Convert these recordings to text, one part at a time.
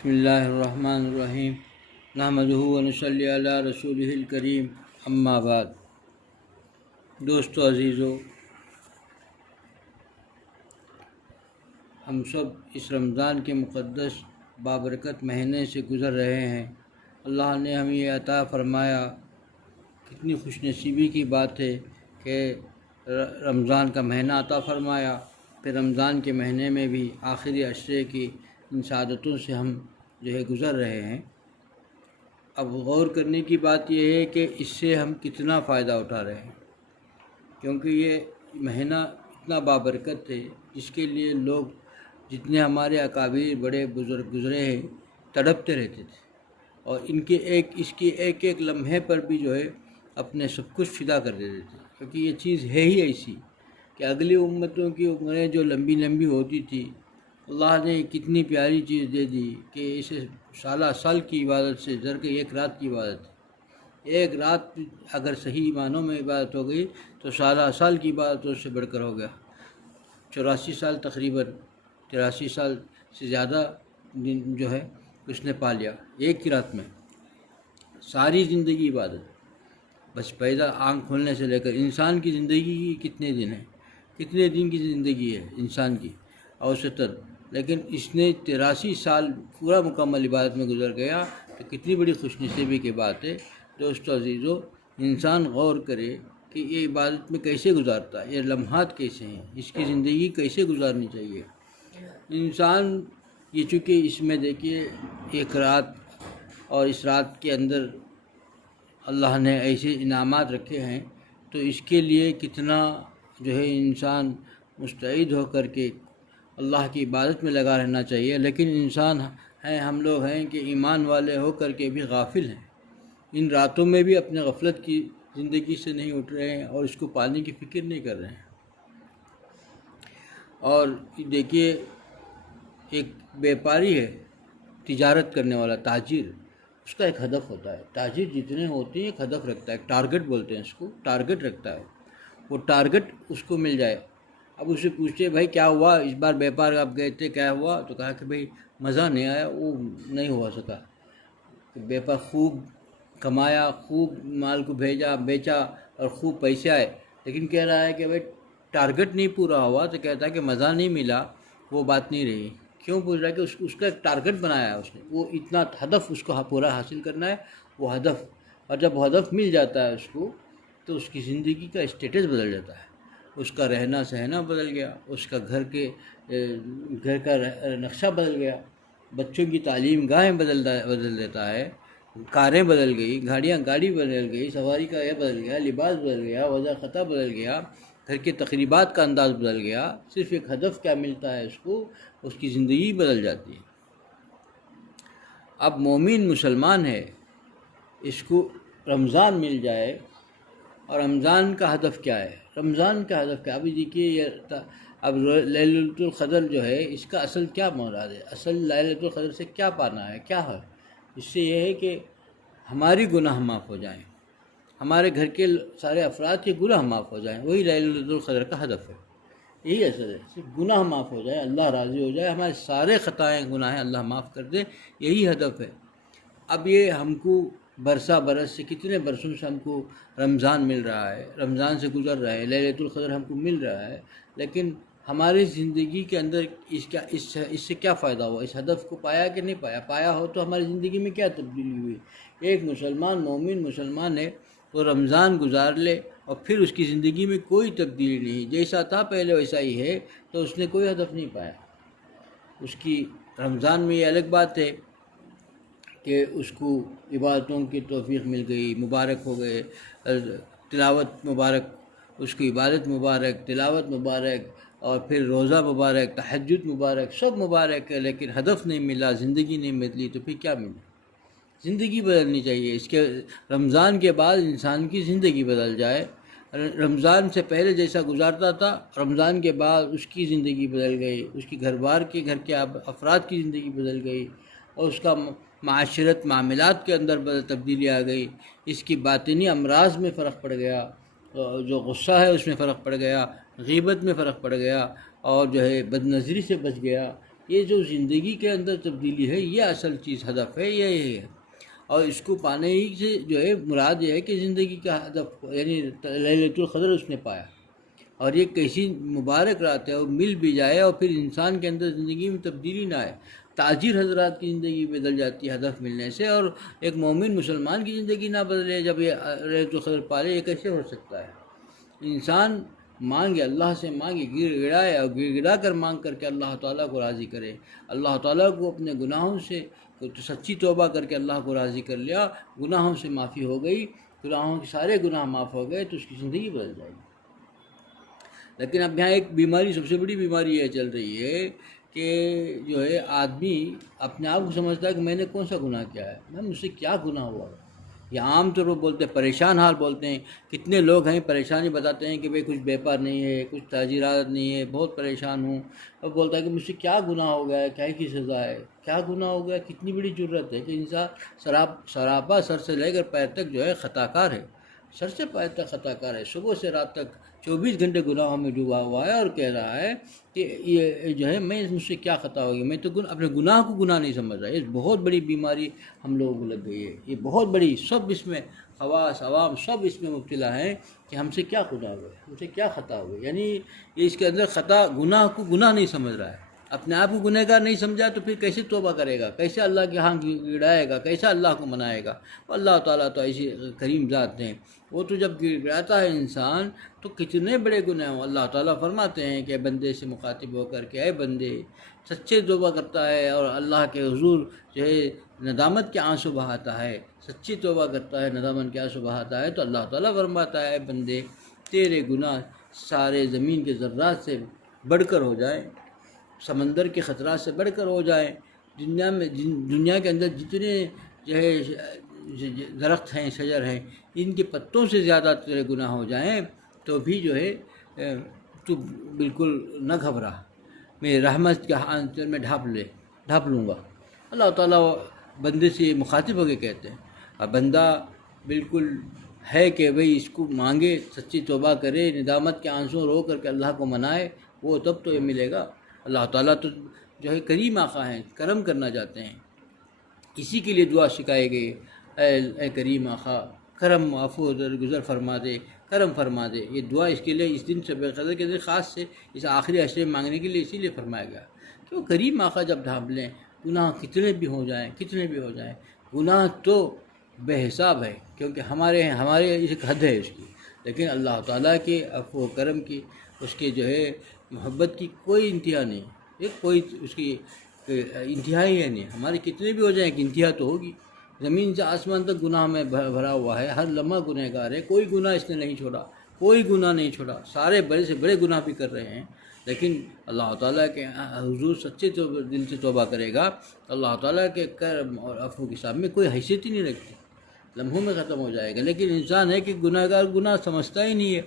بسم اللہ الرحمن الرحیم نحمدہ ونصلی علی رسولہ الکریم اما بعد۔ دوستو عزیزو، ہم سب اس رمضان کے مقدس بابرکت مہینے سے گزر رہے ہیں۔ اللہ نے ہمیں یہ عطا فرمایا، کتنی خوش نصیبی کی بات ہے کہ رمضان کا مہینہ عطا فرمایا، پھر رمضان کے مہینے میں بھی آخری عشرے کی ان سعادتوں سے ہم گزر رہے ہیں۔ اب غور کرنے کی بات یہ ہے کہ اس سے ہم کتنا فائدہ اٹھا رہے ہیں، کیونکہ یہ مہینہ اتنا بابرکت ہے جس کے لیے لوگ، جتنے ہمارے اکابر بڑے بزرگ گزرے ہیں، تڑپتے رہتے تھے، اور اس کے ایک لمحے پر بھی اپنے سب کچھ فدا کر دیتے تھے، کیونکہ یہ چیز ہے ہی ایسی کہ اگلی امتوں کی عمریں جو لمبی لمبی ہوتی تھی، اللہ نے کتنی پیاری چیز دے دی کہ اسے سال کی عبادت سے زر کے ایک رات کی عبادت ہے۔ ایک رات اگر صحیح معنوں میں عبادت ہو گئی تو سال کی عبادتوں سے بڑھ کر ہو گیا۔ 84 سال تقریباً 83 سال سے زیادہ دن اس نے پا لیا ایک ہی رات میں، ساری زندگی عبادت۔ بس پیدا آنکھ کھولنے سے لے کر انسان کی زندگی کی کتنے دن ہیں، کتنے دن کی زندگی ہے انسان کی اوسطاً، لیکن اس نے 83 سال پورا مکمل عبادت میں گزر گیا، تو کتنی بڑی خوش نصیبی کی بات ہے۔ دوستو عزیزو، انسان غور کرے کہ یہ عبادت میں کیسے گزارتا ہے، یہ لمحات کیسے ہیں، اس کی زندگی کیسے گزارنی چاہیے۔ انسان یہ چونکہ اس میں دیکھیے ایک رات، اور اس رات کے اندر اللہ نے ایسے انعامات رکھے ہیں، تو اس کے لیے کتنا انسان مستعد ہو کر کے اللہ کی عبادت میں لگا رہنا چاہیے۔ لیکن انسان ہیں، ہم لوگ ہیں کہ ایمان والے ہو کر کے بھی غافل ہیں، ان راتوں میں بھی اپنے غفلت کی زندگی سے نہیں اٹھ رہے ہیں اور اس کو پانے کی فکر نہیں کر رہے ہیں۔ اور دیکھیے، ایک بیپاری ہے، تجارت کرنے والا تاجر، اس کا ایک ہدف ہوتا ہے۔ تاجر جتنے ہوتے ہیں ایک ہدف رکھتا ہے، ایک ٹارگٹ بولتے ہیں اس کو، ٹارگٹ رکھتا ہے، وہ ٹارگٹ اس کو مل جائے۔ اب اسے پوچھتے بھائی کیا ہوا اس بار بیپار آپ گئے تھے، کیا ہوا؟ تو کہا کہ بھائی مزہ نہیں آیا، وہ نہیں ہوا سکا، بیپار خوب کمایا، خوب مال کو بیچا اور خوب پیسے آئے، لیکن کہہ رہا ہے کہ بھائی ٹارگٹ نہیں پورا ہوا، تو کہتا ہے کہ مزہ نہیں ملا، وہ بات نہیں رہی۔ کیوں پوچھ رہا ہے کہ اس کا ایک ٹارگٹ بنایا ہے اس نے، وہ اتنا ہدف اس کو پورا حاصل کرنا ہے، وہ ہدف، اور جب وہ ہدف مل جاتا ہے اس کو، تو اس کی زندگی کا اسٹیٹس بدل جاتا ہے، اس کا رہنا سہنا بدل گیا، اس کا گھر کا نقشہ بدل گیا، بچوں کی تعلیم گاہیں بدل دیتا ہے، کاریں بدل گئی، گاڑی بدل گئی، سواری کا یہ بدل گیا، لباس بدل گیا، وضع خطہ بدل گیا، گھر کے تقریبات کا انداز بدل گیا۔ صرف ایک ہدف کیا ملتا ہے اس کو، اس کی زندگی بدل جاتی ہے۔ اب مومن مسلمان ہے، اس کو رمضان مل جائے، اور رمضان کا ہدف کیا ہے، رمضان کا ہدف کیا؟ ابھی دیکھیے، اب لیلۃ القدر اس کا اصل کیا مراد ہے، اصل لیلۃ القدر سے کیا پانا ہے، کیا ہے؟ اس سے یہ ہے کہ ہماری گناہ معاف ہو جائیں، ہمارے گھر کے سارے افراد کے گناہ معاف ہو جائیں، وہی لیلۃ القدر کا ہدف ہے، یہی اصل ہے، صرف گناہ معاف ہو جائے، اللہ راضی ہو جائے، ہمارے سارے خطائیں گناہیں اللہ معاف کر دے، یہی ہدف ہے۔ اب یہ ہم کو برس سے کتنے برسوں سے ہم کو رمضان مل رہا ہے، رمضان سے گزر رہا ہے، لیلۃ القدر ہم کو مل رہا ہے، لیکن ہماری زندگی کے اندر اس سے کیا فائدہ ہوا؟ اس ہدف کو پایا کہ نہیں پایا؟ پایا ہو تو ہماری زندگی میں کیا تبدیلی ہوئی؟ ایک مومن مسلمان ہے، وہ رمضان گزار لے اور پھر اس کی زندگی میں کوئی تبدیلی نہیں، جیسا تھا پہلے ویسا ہی ہے، تو اس نے کوئی ہدف نہیں پایا۔ اس کی رمضان میں یہ الگ بات ہے کہ اس کو عبادتوں کی توفیق مل گئی، مبارک ہو گئے، تلاوت مبارک، اس کی عبادت مبارک، تلاوت مبارک، اور پھر روزہ مبارک، تہجد مبارک، سب مبارک ہے، لیکن ہدف نہیں ملا، زندگی نہیں بدلی، تو پھر کیا ملا؟ زندگی بدلنی چاہیے، اس کے رمضان کے بعد انسان کی زندگی بدل جائے، رمضان سے پہلے جیسا گزارتا تھا، رمضان کے بعد اس کی زندگی بدل گئی، اس کی گھر کے افراد کی زندگی بدل گئی، اور اس کا معاشرت معاملات کے اندر تبدیلی آ گئی، اس کی باطنی امراض میں فرق پڑ گیا، جو غصہ ہے اس میں فرق پڑ گیا، غیبت میں فرق پڑ گیا، اور بد نظری سے بچ گیا، یہ جو زندگی کے اندر تبدیلی ہے، یہ اصل چیز ہدف ہے، یہ ہے۔ اور اس کو پانے ہی سے جو ہے مراد یہ ہے کہ زندگی کا ہدف، یعنی لیلۃ القدر اس نے پایا، اور یہ کیسی مبارک رات ہے، اور مل بھی جائے اور پھر انسان کے اندر زندگی میں تبدیلی نہ آئے۔ تاجر حضرات کی زندگی بدل جاتی ہے ہدف ملنے سے، اور ایک مومن مسلمان کی زندگی نہ بدلے جب یہ لیلۃ القدر پالے، یہ کیسے ہو سکتا ہے؟ انسان مانگے، اللہ سے مانگے، گر گڑائے، اور گر گڑا کر مانگ کر کے اللہ تعالیٰ کو راضی کرے، اللہ تعالیٰ کو اپنے گناہوں سے سچی توبہ کر کے اللہ کو راضی کر لیا، گناہوں سے معافی ہو گئی، گناہوں کے سارے گناہ معاف ہو گئے، تو اس کی زندگی بدل جائے گی۔ لیکن اب یہاں ایک بیماری، سب سے بڑی بیماری یہ چل رہی ہے کہ جو ہے آدمی اپنے آپ کو سمجھتا ہے کہ میں نے کون سا گناہ کیا ہے، مجھ سے کیا گناہ ہوا ہے۔ یہ عام طور پر بولتے ہیں، پریشان حال بولتے ہیں، کتنے لوگ ہیں پریشانی بتاتے ہیں کہ بھئی کچھ بیپار نہیں ہے، کچھ تاجرات نہیں ہے، بہت پریشان ہوں، اور بولتا ہے کہ مجھ سے کیا گناہ ہو گیا ہے، کیا کی سزا ہے، کیا گناہ ہو گیا۔ کتنی بڑی جرت ہے کہ انسان سراپا سر سے لے کر پیر تک جو ہے خطا کار ہے، سر سے پیر تک خطا کار ہے، صبح سے رات تک 24 گھنٹے گناہوں میں ڈوبا ہوا ہے، اور کہہ رہا ہے کہ یہ جو ہے مجھ سے کیا خطا ہوگی، میں تو اپنے گناہ کو گناہ نہیں سمجھ رہا۔ یہ بہت بڑی بیماری ہم لوگوں کو لگ گئی ہے، یہ بہت بڑی، سب اس میں خواص عوام سب اس میں مبتلا ہیں کہ ہم سے کیا خطا ہوئے، ہم سے کیا خطا ہوئے، یعنی اس کے اندر خطا، گناہ کو گناہ نہیں سمجھ رہا ہے، اپنے آپ کو گنہگار نہیں سمجھا تو پھر کیسے توبہ کرے گا، کیسے اللہ کے ہاں گڑائے گا، کیسے اللہ کو منائے گا۔ اللہ تعالیٰ تو ایسی کریم ذات ہیں، وہ تو جب گڑاتا ہے انسان تو کتنے بڑے گناہ ہوں، اللہ تعالیٰ فرماتے ہیں کہ بندے سے مخاطب ہو کر کے، اے بندے، سچے توبہ کرتا ہے اور اللہ کے حضور جو ہے ندامت کے آنسو بہاتا ہے، سچی توبہ کرتا ہے، ندامت کے آنسو بہاتا ہے، تو اللہ تعالیٰ فرماتا ہے، اے بندے، تیرے گناہ سارے زمین کے ذرات سے بڑھ کر ہو جائیں، سمندر کے خطرات سے بڑھ کر ہو جائیں، دنیا کے اندر جتنے جو ہے درخت ہیں، شجر ہیں، ان کے پتوں سے زیادہ تیرے گناہ ہو جائیں، تو بھی جو ہے تو بالکل نہ گھبرا، میری رحمت کے آنچل میں ڈھانپ لوں گا۔ اللہ تعالیٰ بندے سے مخاطب ہو کے کہتے ہیں، اور بندہ بالکل ہے کہ بھئی اس کو مانگے، سچی توبہ کرے، ندامت کے آنسو رو کر کے اللہ کو منائے، وہ تب تو یہ ملے گا۔ اللہ تعالیٰ تو جو ہے کریم آقا ہیں، کرم کرنا چاہتے ہیں، اسی کے لیے دعا سکھائی گئی، اے کریم آقا، کرم عفو درگزر فرما دے، کرم فرما دے۔ یہ دعا اس کے لیے، اس دن شب قدر کے دن خاص سے اس آخری عشرے میں مانگنے کے لیے اسی لیے فرمایا گیا کہ وہ کریم آقا جب ڈھانپ لیں، گناہ کتنے بھی ہو جائیں، گناہ تو بے حساب ہے، کیونکہ ہمارے ایک حد ہے اس کی، لیکن اللہ تعالیٰ کے عفو و کرم کی، اس کے جو ہے محبت کی کوئی انتہا نہیں، کوئی اس کی انتہا ہی ہے نہیں۔ ہمارے کتنے بھی ہو جائیں، ایک انتہا تو ہوگی۔ زمین سے آسمان تک گناہ میں بھرا ہوا ہے، ہر لمحہ گنہگار ہے، کوئی گناہ اس نے نہیں چھوڑا، کوئی گناہ نہیں چھوڑا، سارے بڑے سے بڑے گناہ بھی کر رہے ہیں، لیکن اللہ تعالیٰ کے حضور سچے دل سے توبہ کرے گا، اللہ تعالیٰ کے کرم اور عفو کے سامنے کوئی حیثیت ہی نہیں رکھتی، لمحوں میں ختم ہو جائے گا۔ لیکن انسان ہے کہ گناہگار گناہ سمجھتا ہی نہیں ہے،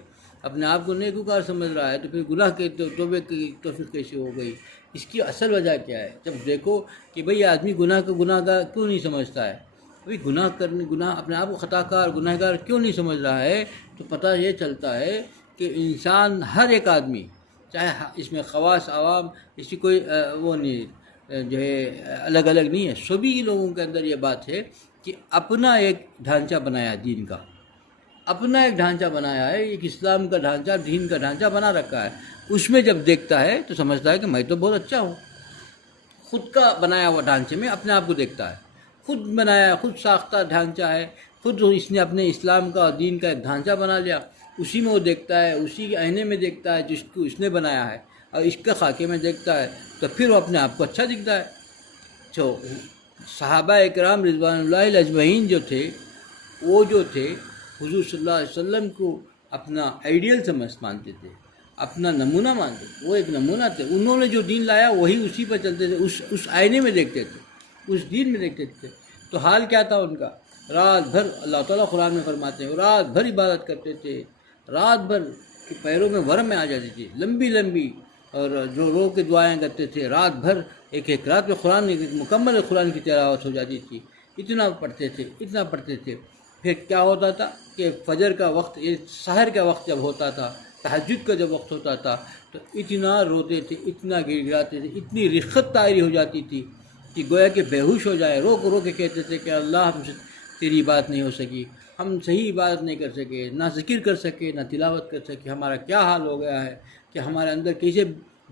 اپنے آپ کو نیکوکار سمجھ رہا ہے، تو پھر گناہ کے توبے کی توفیق کیسے ہو گئی؟ اس کی اصل وجہ کیا ہے؟ جب دیکھو کہ بھئی آدمی گناہ کا گناہگار کیوں نہیں سمجھتا ہے، بھئی گناہ اپنے آپ کو خطا کار گنہگار کیوں نہیں سمجھ رہا ہے، تو پتہ یہ چلتا ہے کہ انسان، ہر ایک آدمی، چاہے اس میں خواص عوام، اس کی کوئی وہ نہیں جو ہے الگ الگ نہیں ہے، سبھی لوگوں کے اندر یہ بات ہے کہ اپنا ایک ڈھانچہ بنایا دین کا، اپنا ایک ڈھانچہ بنایا ہے، ایک اسلام کا ڈھانچہ، دین کا ڈھانچہ بنا رکھا ہے، اس میں جب دیکھتا ہے تو سمجھتا ہے کہ میں تو بہت اچھا ہوں، خود کا بنایا ہوا ڈھانچے میں اپنے آپ کو دیکھتا ہے، خود بنایا، خود ساختہ ڈھانچہ ہے، خود اس نے اپنے اسلام کا اور دین کا ایک ڈھانچہ بنا لیا، اسی میں وہ دیکھتا ہے، اسی کے آئینے میں دیکھتا ہے جس کو اس نے بنایا ہے، اور اس کے خاکے میں دیکھتا ہے، تو پھر وہ اپنے آپ کو اچھا دکھتا ہے۔ تو صحابہ اکرام رضوان اللہ اجمعین جو تھے، وہ جو تھے حضور صلی اللہ علیہ وسلم کو اپنا آئیڈیل مانتے تھے، اپنا نمونہ مانتے تھے، وہ ایک نمونہ تھے، انہوں نے جو دین لایا وہی اسی پر چلتے تھے، اس آئینے میں دیکھتے تھے، اس دین میں دیکھتے تھے۔ تو حال کیا تھا ان کا؟ رات بھر، اللہ تعالیٰ قرآن میں فرماتے ہیں، رات بھر عبادت کرتے تھے، رات بھر کے پیروں میں ورم میں آ جاتی تھی، لمبی لمبی، اور جو رو کے دعائیں کرتے تھے، رات بھر ایک رات میں قرآن مکمل قرآن کی تلاوت ہو جاتی تھی، اتنا پڑھتے تھے۔ پھر کیا ہوتا تھا کہ فجر کا وقت، سحر کا وقت جب ہوتا تھا تہجد کا جب وقت ہوتا تھا تو اتنا روتے تھے، اتنا گر گراتے تھے، اتنی رخت طاری ہو جاتی تھی کہ گویا کہ بے ہوش ہو جائے، رو رو کے کہتے تھے کہ اللہ ہم سے تیری بات نہیں ہو سکی، ہم صحیح عبادت نہیں کر سکے، نہ ذکر کر سکے، نہ تلاوت کر سکے، ہمارا کیا حال ہو گیا ہے کہ ہمارے اندر کیسے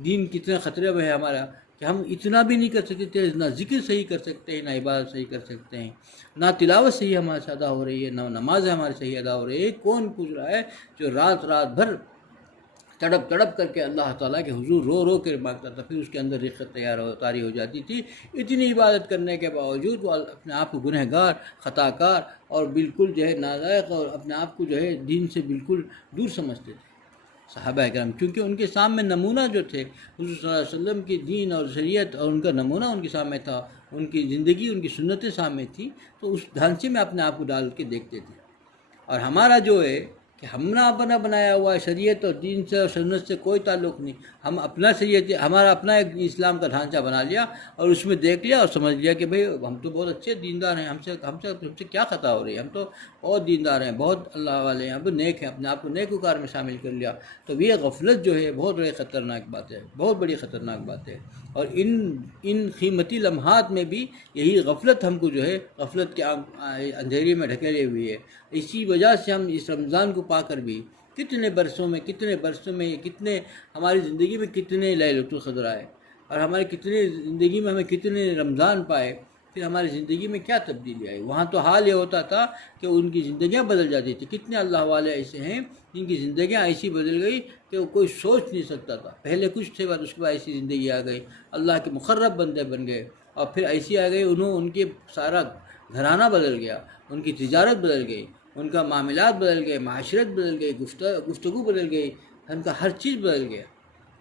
دین کتنے خطرے میں ہے ہمارا کہ ہم اتنا بھی نہیں کر سکتے تھے، نہ ذکر صحیح کر سکتے ہیں، نہ عبادت صحیح کر سکتے ہیں، نہ تلاوت صحیح ہمارے سے ادا ہو رہی ہے، نہ نماز ہمارے صحیح ادا ہو رہی ہے۔ کون پوچھ رہا ہے جو رات رات بھر تڑپ تڑپ کر کے اللہ تعالیٰ کے حضور رو رو کر مانگتا تھا، پھر اس کے اندر رقت طاری ہو جاتی تھی۔ اتنی عبادت کرنے کے باوجود وہ اپنے آپ کو گنہگار، خطا کار اور بالکل جو ہے نالائق اور اپنے آپ کو جو ہے دین سے بالکل دور سمجھتے تھے صحابہ کرام، کیونکہ ان کے سامنے نمونہ جو تھے حضور صلی اللہ علیہ وسلم کی دین اور شریعت، اور ان کا نمونہ ان کے سامنے تھا، ان کی زندگی، ان کی سنتیں سامنے تھی، تو اس ڈھانچے میں اپنے آپ کو ڈال کے دیکھتے تھے۔ اور ہمارا جو ہے کہ ہم نے اپنا بنایا ہوا ہے، شریعت اور دین سے اور سنت سے کوئی تعلق نہیں، ہم اپنا شریعت، ہمارا اپنا ایک اسلام کا ڈھانچہ بنا لیا اور اس میں دیکھ لیا اور سمجھ لیا کہ بھئی ہم تو بہت اچھے دیندار ہیں، ہم سے کیا خطا ہو رہی ہے، ہم تو بہت دیندار ہیں، بہت اللہ والے ہیں، ہم تو نیک ہیں، اپنے آپ کو نیکوکار میں شامل کر لیا۔ تو یہ غفلت جو ہے بہت بڑی خطرناک بات ہے، بہت بڑی خطرناک بات ہے۔ اور ان قیمتی لمحات میں بھی یہی غفلت ہم کو جو ہے غفلت کے اندھیرے میں ڈھکیلے ہوئی ہے۔ اسی وجہ سے ہم اس رمضان کو پا کر بھی کتنے برسوں میں کتنے ہماری زندگی میں کتنے لیلۃ القدر آئے، اور ہماری کتنے زندگی میں ہمیں کتنے رمضان پائے، پھر ہماری زندگی میں کیا تبدیلی آئی۔ وہاں تو حال یہ ہوتا تھا کہ ان کی زندگیاں بدل جاتی تھیں۔ کتنے اللہ والے ایسے ہیں جن کی زندگیاں ایسی بدل گئی کہ وہ کوئی سوچ نہیں سکتا تھا، پہلے کچھ تھے، بعد اس کے بعد ایسی زندگی آ گئی، اللہ کے مقرب بندے بن گئے، اور پھر ایسی آ گئی ان کے سارا گھرانہ بدل گیا، ان کی تجارت بدل گئی، ان کا معاملات بدل گئے، معاشرت بدل گئی، گفتگو بدل گئی، ان کا ہر چیز بدل گیا،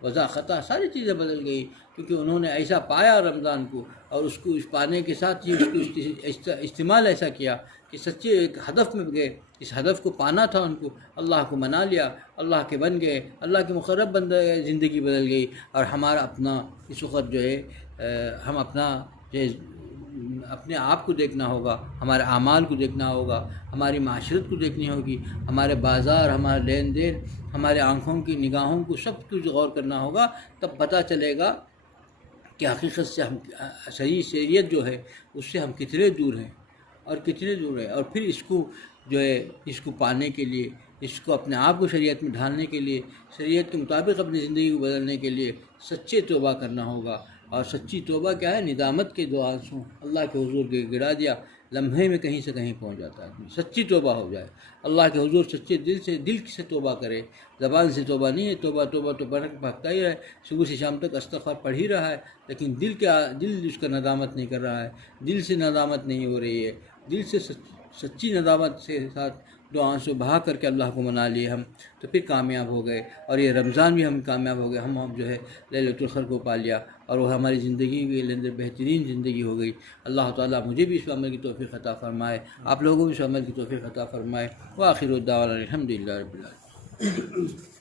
وضع خطا ساری چیزیں بدل گئی، کیونکہ انہوں نے ایسا پایا رمضان کو، اور اس کو اس پانے کے ساتھ ہی اس کو استعمال ایسا کیا کہ سچے ایک ہدف میں گئے، اس ہدف کو پانا تھا ان کو، اللہ کو منا لیا، اللہ کے بن گئے، اللہ کے مقرب بن گئے، زندگی بدل گئی۔ اور ہمارا اپنا اس وقت جو ہے ہم اپنا جو ہے اپنے آپ کو دیکھنا ہوگا، ہمارے اعمال کو دیکھنا ہوگا، ہماری معاشرت کو دیکھنی ہوگی، ہمارے بازار، ہمارے لین دین، ہمارے آنکھوں کی نگاہوں کو سب کچھ غور کرنا ہوگا، تب پتہ چلے گا کہ حقیقت سے ہم صحیح شریعت جو ہے اس سے ہم کتنے دور ہیں اور کتنے دور ہیں۔ اور پھر اس کو جو ہے اس کو پانے کے لیے، اس کو اپنے آپ کو شریعت میں ڈھالنے کے لیے، شریعت کے مطابق اپنی زندگی کو بدلنے کے لیے سچے توبہ کرنا ہوگا۔ اور سچی توبہ کیا ہے؟ ندامت کے دو آنسو اللہ کے حضور کے گرا دیا، لمحے میں کہیں سے کہیں پہنچ جاتا ہے۔ سچی توبہ ہو جائے، اللہ کے حضور سچے دل سے توبہ کرے، زبان سے توبہ نہیں ہے، توبہ تو بھگتا ہی رہے، صبح سے شام تک استغفار پڑھ ہی رہا ہے، لیکن دل اس کا ندامت نہیں کر رہا ہے، دل سے ندامت نہیں ہو رہی ہے، دل سے سچی ندامت سے ساتھ دو آنسو بہا کر کے اللہ کو منا لیے ہم، تو پھر کامیاب ہو گئے۔ اور یہ رمضان بھی ہم کامیاب ہو گئے، ہم جو ہے لیلۃ القدر کو پا لیا، اور وہ ہماری زندگی کے اندر بہترین زندگی ہو گئی۔ اللہ تعالیٰ مجھے بھی اس عمل کی توفیق عطا فرمائے، آپ لوگوں کو بھی اس عمل کی توفیق عطا فرمائے۔ وآخر دعوانا الحمدللہ رب العالمین۔